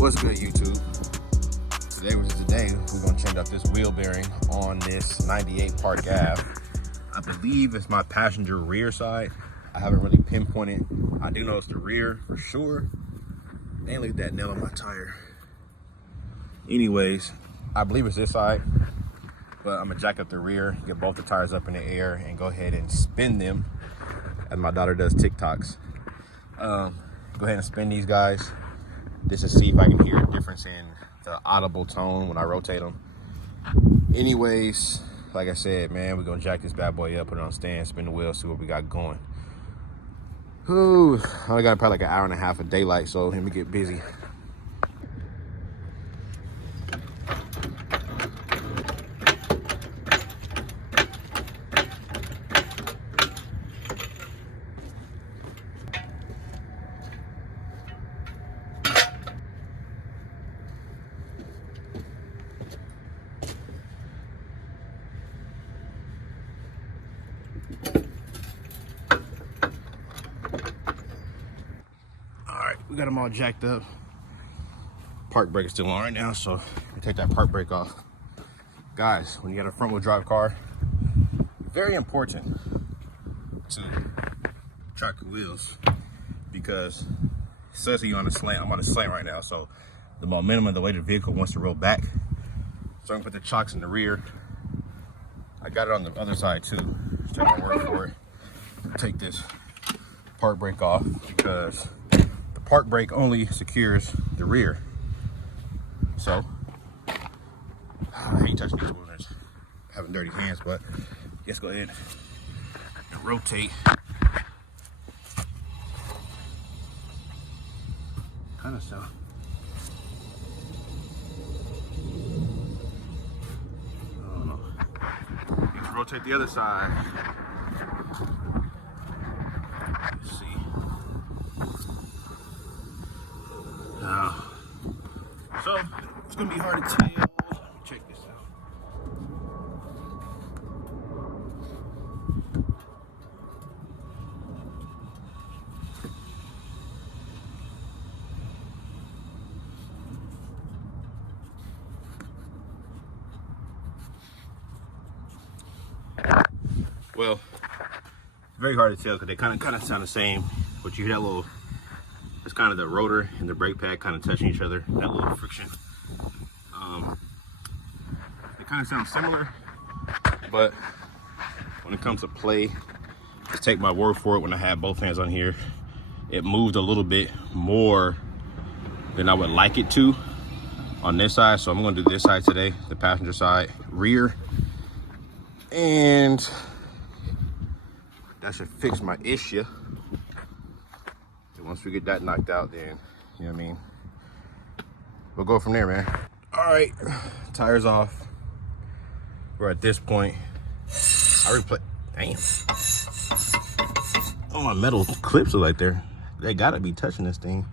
What's good, YouTube? Today was the day we're gonna change out this wheel bearing on this 98 Park Ave. I believe it's my passenger rear side. I haven't really pinpointed. I do know it's the rear for sure. And look at that nail on my tire. Anyways, I believe it's this side, but I'm gonna jack up the rear, get both the tires up in the air, and go ahead and spin them as my daughter does TikToks. Go ahead and spin these guys just to see if I can hear a difference in the audible tone when I rotate them. Anyways, like I said, man, we're gonna jack this bad boy up, put it on stand, spin the wheel, see what we got going. Whew, I only got probably like an hour and a half of daylight, so let me get busy. We got them all jacked up. Park brake is still on right now, so we take that park brake off. Guys, when you got a front wheel drive car, very important to track your wheels, because especially you're on a slant. I'm on a slant right now, so the momentum of the way the vehicle wants to roll back. So I'm gonna put the chocks in the rear. I got it on the other side too. Just take my word for it. Take this park brake off because park brake only secures the rear. So, I hate touching these wheels, having dirty hands, but let's go ahead and rotate. Kind of so. I don't know. Let's rotate the other side. Let's see. So it's gonna be hard to tell. Check this out. Well, very hard to tell because they kind of sound the same, but you hear that little. It's kind of the rotor and the brake pad kind of touching each other, that little friction. They kind of sound similar, but when it comes to play, just take my word for it, when I had both hands on here, it moved a little bit more than I would like it to on this side. So I'm gonna do this side today, the passenger side, rear, and that should fix my issue. Once we get that knocked out, then, you know what I mean, we'll go from there, man. All right, tires off. We're at this point. I replaced, damn. Oh, my metal clips are right there. They gotta be touching this thing.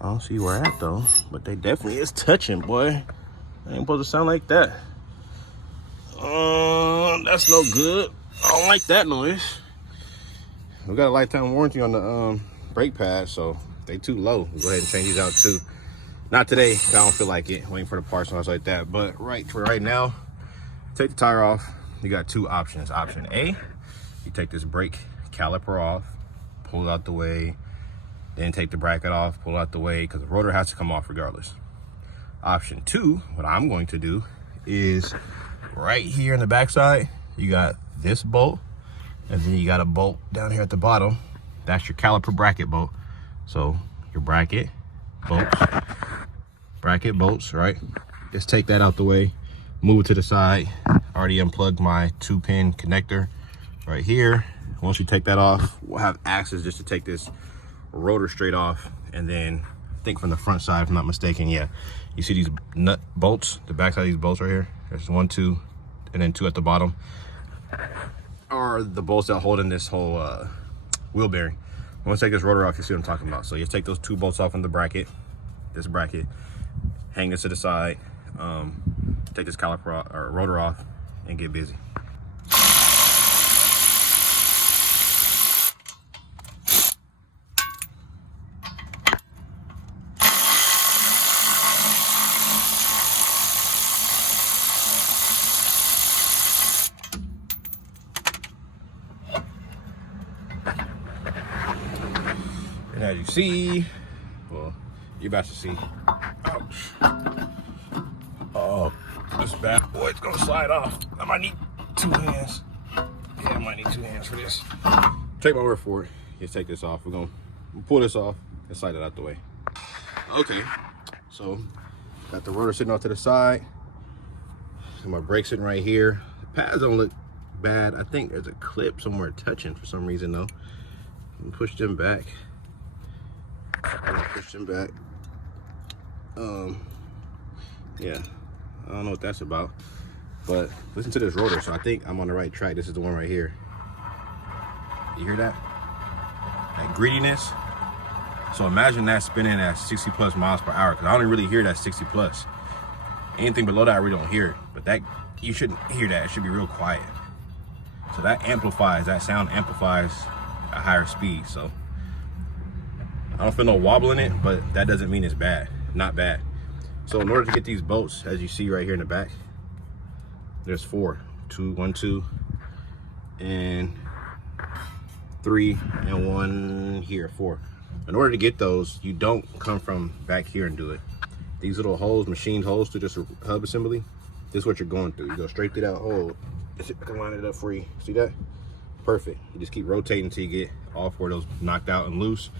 I don't see where at though, but they definitely is touching, boy. They ain't supposed to sound like that. That's no good. I don't like that noise. We got a lifetime warranty on the brake pads, so they too low. We'll go ahead and change these out too. Not today, 'cause I don't feel like it, waiting for the parts and stuff like that. But right now, take the tire off. You got two options. Option A, you take this brake caliper off, pull it out the way, then take the bracket off, pull it out the way, because the rotor has to come off regardless. Option two, what I'm going to do is right here in the backside, you got this bolt, and then you got a bolt down here at the bottom. That's your caliper bracket bolt. So your bracket bolts, right? Just take that out the way, move it to the side. I already unplugged my 2-pin connector right here. Once you take that off, we'll have access just to take this rotor straight off. And then I think from the front side, if I'm not mistaken, yeah, you see these nut bolts, the back side of these bolts right here. There's 1, 2, and then 2 at the bottom, are the bolts that hold in this whole wheel bearing. Once I take this rotor off, you see what I'm talking about. So you take those 2 bolts off from the bracket, this bracket, hang this to the side, take this caliper or rotor off, and get busy. see, well, you're about to see. Ouch. Oh, this bad boy is gonna slide off. I might need 2 hands. Yeah, I might need 2 hands for this. Take my word for it. Let's take this off. We're gonna pull this off and slide it out the way. Okay, so got the rotor sitting off to the side. And my brake sitting right here. The pads don't look bad. I think there's a clip somewhere touching for some reason though. Push them back. Push them back. Yeah, I don't know what that's about, but listen to this rotor. So I think I'm on the right track. This is the one right here. You hear that? That greediness. So imagine that spinning at 60 plus miles per hour, because I don't really hear that 60 plus. Anything below that I really don't hear it, but that, you shouldn't hear that. It should be real quiet. So that amplifies, that sound amplifies a higher speed. So I don't feel no wobble in it, but that doesn't mean it's bad. Not bad. So in order to get these bolts, as you see right here in the back, there's 4. 1, 2, and 3, and 1 here, 4. In order to get those, you don't come from back here and do it. These little holes, machined holes through this hub assembly, this is what you're going through. You go straight through that hole. Let's see if I can line it up for you. See that? Perfect. You just keep rotating until you get all 4 of those knocked out and loose.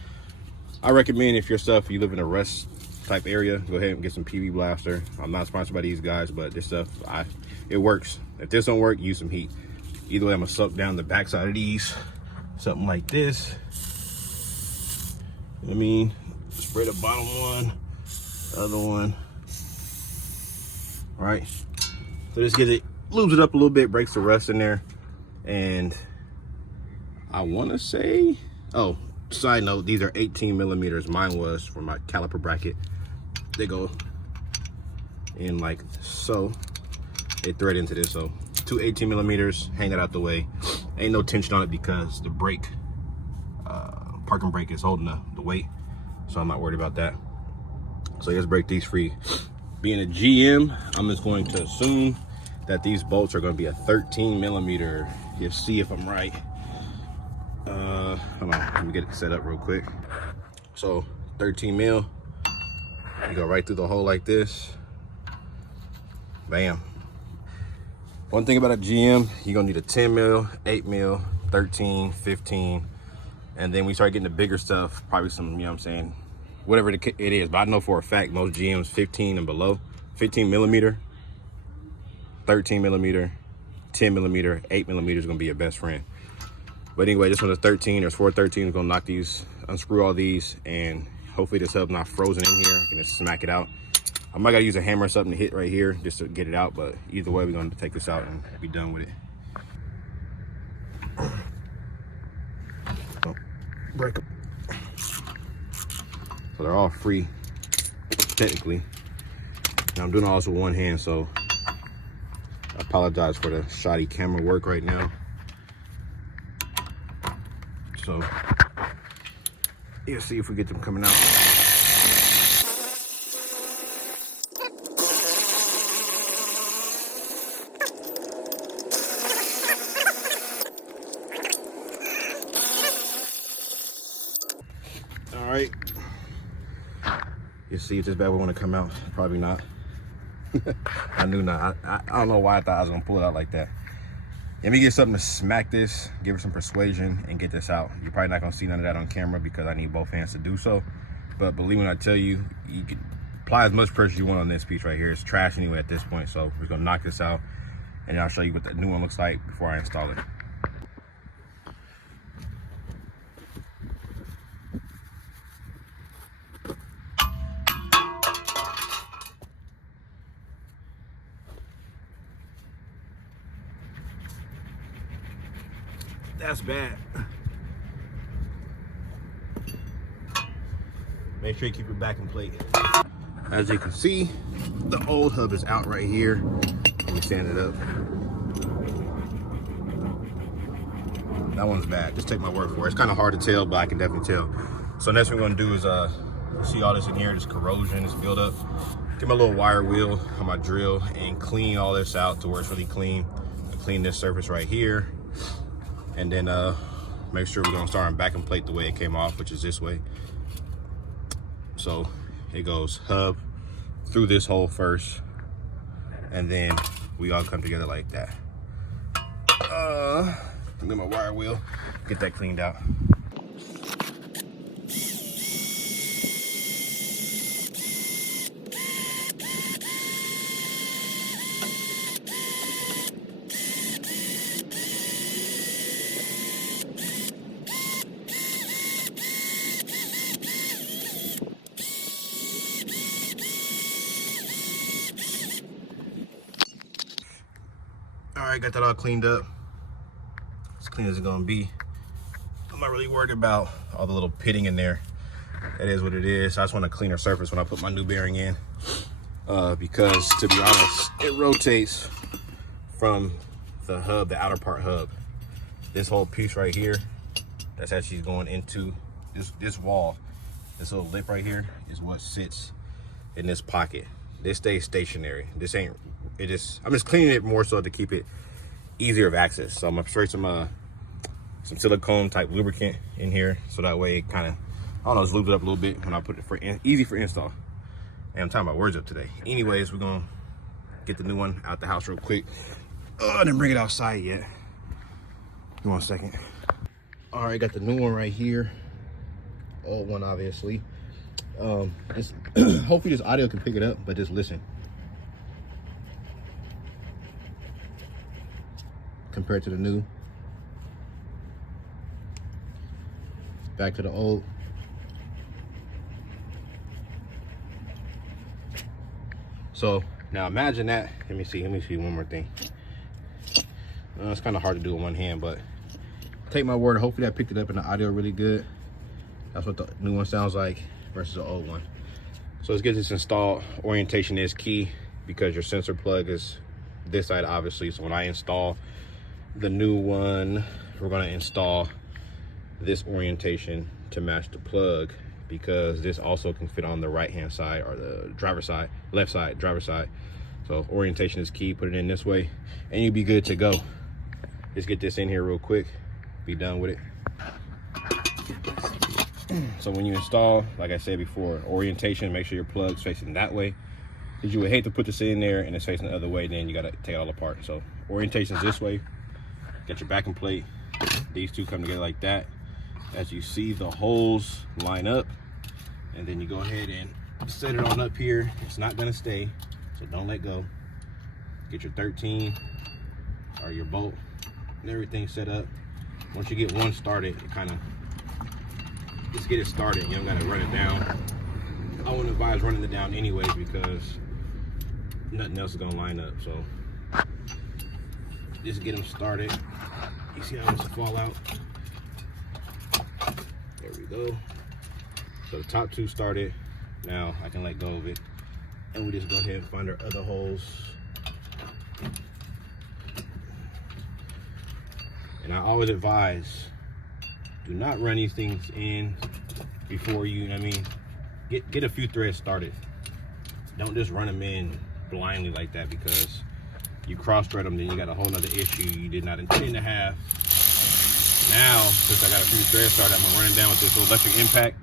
I recommend if you live in a rest type area, go ahead and get some PV Blaster. I'm not sponsored by these guys, but this stuff, it works. If this don't work, use some heat. Either way, I'm gonna suck down the backside of these, something like this. I mean, spray the bottom one, the other one. All right, so just get it, lubes it up a little bit, breaks the rust in there. And I wanna say, oh, side note, these are 18 millimeters. Mine was for my caliper bracket. They go in like so. They thread into this, so 2 18 millimeters, hang that out the way. Ain't no tension on it because the brake, parking brake is holding the weight, so I'm not worried about that. So let's break these free. Being a GM, I'm just going to assume that these bolts are going to be a 13 millimeter. You'll see if I'm right. Hold on, let me get it set up real quick. So 13 mil, you go right through the hole like this. Bam. One thing about a GM, you're gonna need a 10 mil, 8 mil, 13, 15, and then we start getting the bigger stuff, probably some, you know what I'm saying, whatever it is. But I know for a fact most GMs 15 and below, 15 millimeter, 13 millimeter, 10 millimeter, 8 millimeter is gonna be your best friend. But anyway, this one's a 13. There's 4 13s. Gonna knock these, unscrew all these, and hopefully this hub's not frozen in here. I can just smack it out. I might gotta use a hammer or something to hit right here just to get it out, but either way, we're gonna take this out and be done with it. So, break them. So they're all free, technically. Now I'm doing all this with one hand, so I apologize for the shoddy camera work right now. So let's see if we get them coming out. All right. You see if this bad boy want to come out? Probably not. I knew not. I don't know why I thought I was gonna pull it out like that. Let me get something to smack this, give it some persuasion, and get this out. You're probably not gonna see none of that on camera because I need both hands to do so. But believe when I tell you, you can apply as much pressure as you want on this piece right here. It's trash anyway at this point, so we're gonna knock this out, and I'll show you what the new one looks like before I install it. That's bad. Make sure you keep your backing plate. As you can see, the old hub is out right here. Let me stand it up. That one's bad. Just take my word for it. It's kind of hard to tell, but I can definitely tell. So next thing we're gonna do is see all this in here, this corrosion, this buildup. Get my little wire wheel on my drill and clean all this out to where it's really clean. Clean this surface right here. And then make sure we're gonna start on backing plate the way it came off, which is this way. So it goes hub through this hole first, and then we all come together like that. Get my wire wheel, get that cleaned out. All right, got that all cleaned up. As clean as it's gonna be. I'm not really worried about all the little pitting in there. That is what it is. I just want a cleaner surface when I put my new bearing in. Because to be honest, it rotates from the hub, the outer part hub. This whole piece right here, that's actually going into this wall. This little lip right here is what sits in this pocket. This stays stationary. This ain't, I'm just cleaning it more so to keep it easier of access. So I'm gonna spray some silicone type lubricant in here, so that way it kind of, I don't know, just lubes it up a little bit when I put it for easy for install. And I'm talking about words up today. Anyways, we're gonna get the new one out the house real quick. I didn't bring it outside yet. Give me 1 second. All right, got the new one right here. Old one, obviously. Hopefully this audio can pick it up, but just listen. Compared to the new. Back to the old. So now imagine that. Let me see one more thing. It's kind of hard to do with one hand, but take my word, hopefully I picked it up in the audio really good. That's what the new one sounds like versus the old one. So let's get this installed. Orientation is key because your sensor plug is this side, obviously. So when I install the new one, we're gonna install this orientation to match the plug, because this also can fit on the right hand side or the driver side, left side, driver side. So orientation is key. Put it in this way and you'll be good to go. Let's get this in here real quick, be done with it. So when you install, like I said before, orientation, make sure your plug's facing that way, because you would hate to put this in there and it's facing the other way, then you gotta take it all apart. So orientation's this way. Get your backing plate. These two come together like that. As you see, the holes line up, and then you go ahead and set it on up here. It's not gonna stay, so don't let go. Get your 13 or your bolt and everything set up. Once you get one started, it kind of, just get it started. You don't gotta run it down. I wouldn't advise running it down anyways, because nothing else is gonna line up. So just get them started. You see how it's fall out? There we go. So the top two started. Now I can let go of it, and we just go ahead and find our other holes. And I always advise, do not run these things in before you, get a few threads started. Don't just run them in blindly like that, because you cross thread them, then you got a whole nother issue you did not intend to have. Now, since I got a few threads started, I'm gonna run it down with this electric impact.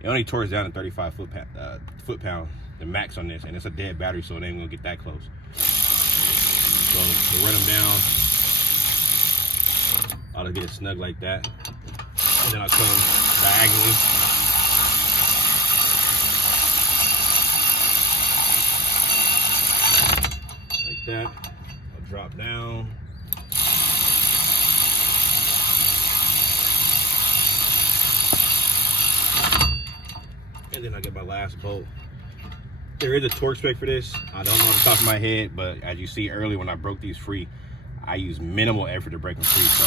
It only torques down to 35 foot-pound, the max on this, and it's a dead battery, so it ain't gonna get that close. So to run them down, I'll just get it snug like that, and then I'll come diagonally. Like that. I'll drop down. And then I get my last bolt. There is a torque spec for this. I don't know off the top of my head, but as you see earlier when I broke these free, I use minimal effort to break them free. So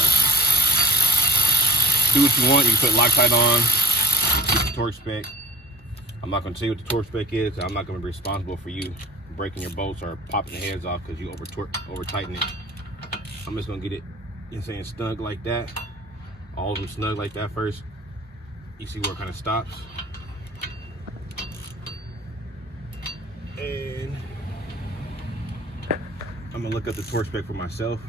do what you want. You can put Loctite on, get the torque spec. I'm not gonna tell you what the torque spec is. I'm not gonna be responsible for you breaking your bolts or popping the heads off because you over tighten it. I'm just gonna get it, snug like that. All of them snug like that first. You see where it kind of stops. And I'm gonna look up the torque spec for myself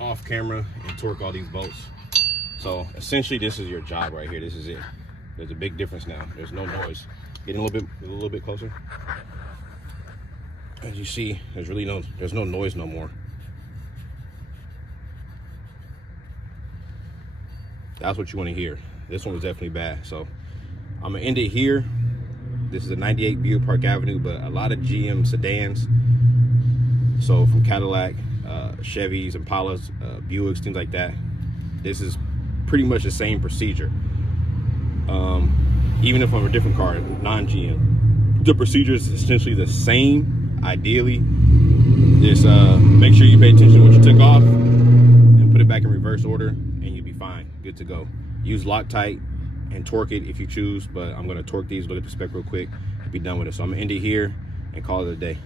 off camera and torque all these bolts. So essentially this is your job right here. This is it. There's a big difference now. There's no noise. Getting a little bit closer. As you see, there's no noise no more. That's what you want to hear. This one was definitely bad. So I'm gonna end it here. This is a 98 Buick Park Avenue, but a lot of GM sedans. So from Cadillac, Chevys, Impalas, Buicks, things like that. This is pretty much the same procedure. Even if I'm a different car, non-GM, the procedure is essentially the same. Ideally, just make sure you pay attention to what you took off and put it back in reverse order, and you'll be fine, good to go. Use Loctite and torque it if you choose, but I'm gonna torque these, look at the spec real quick, and be done with it. So I'm gonna end it here and call it a day.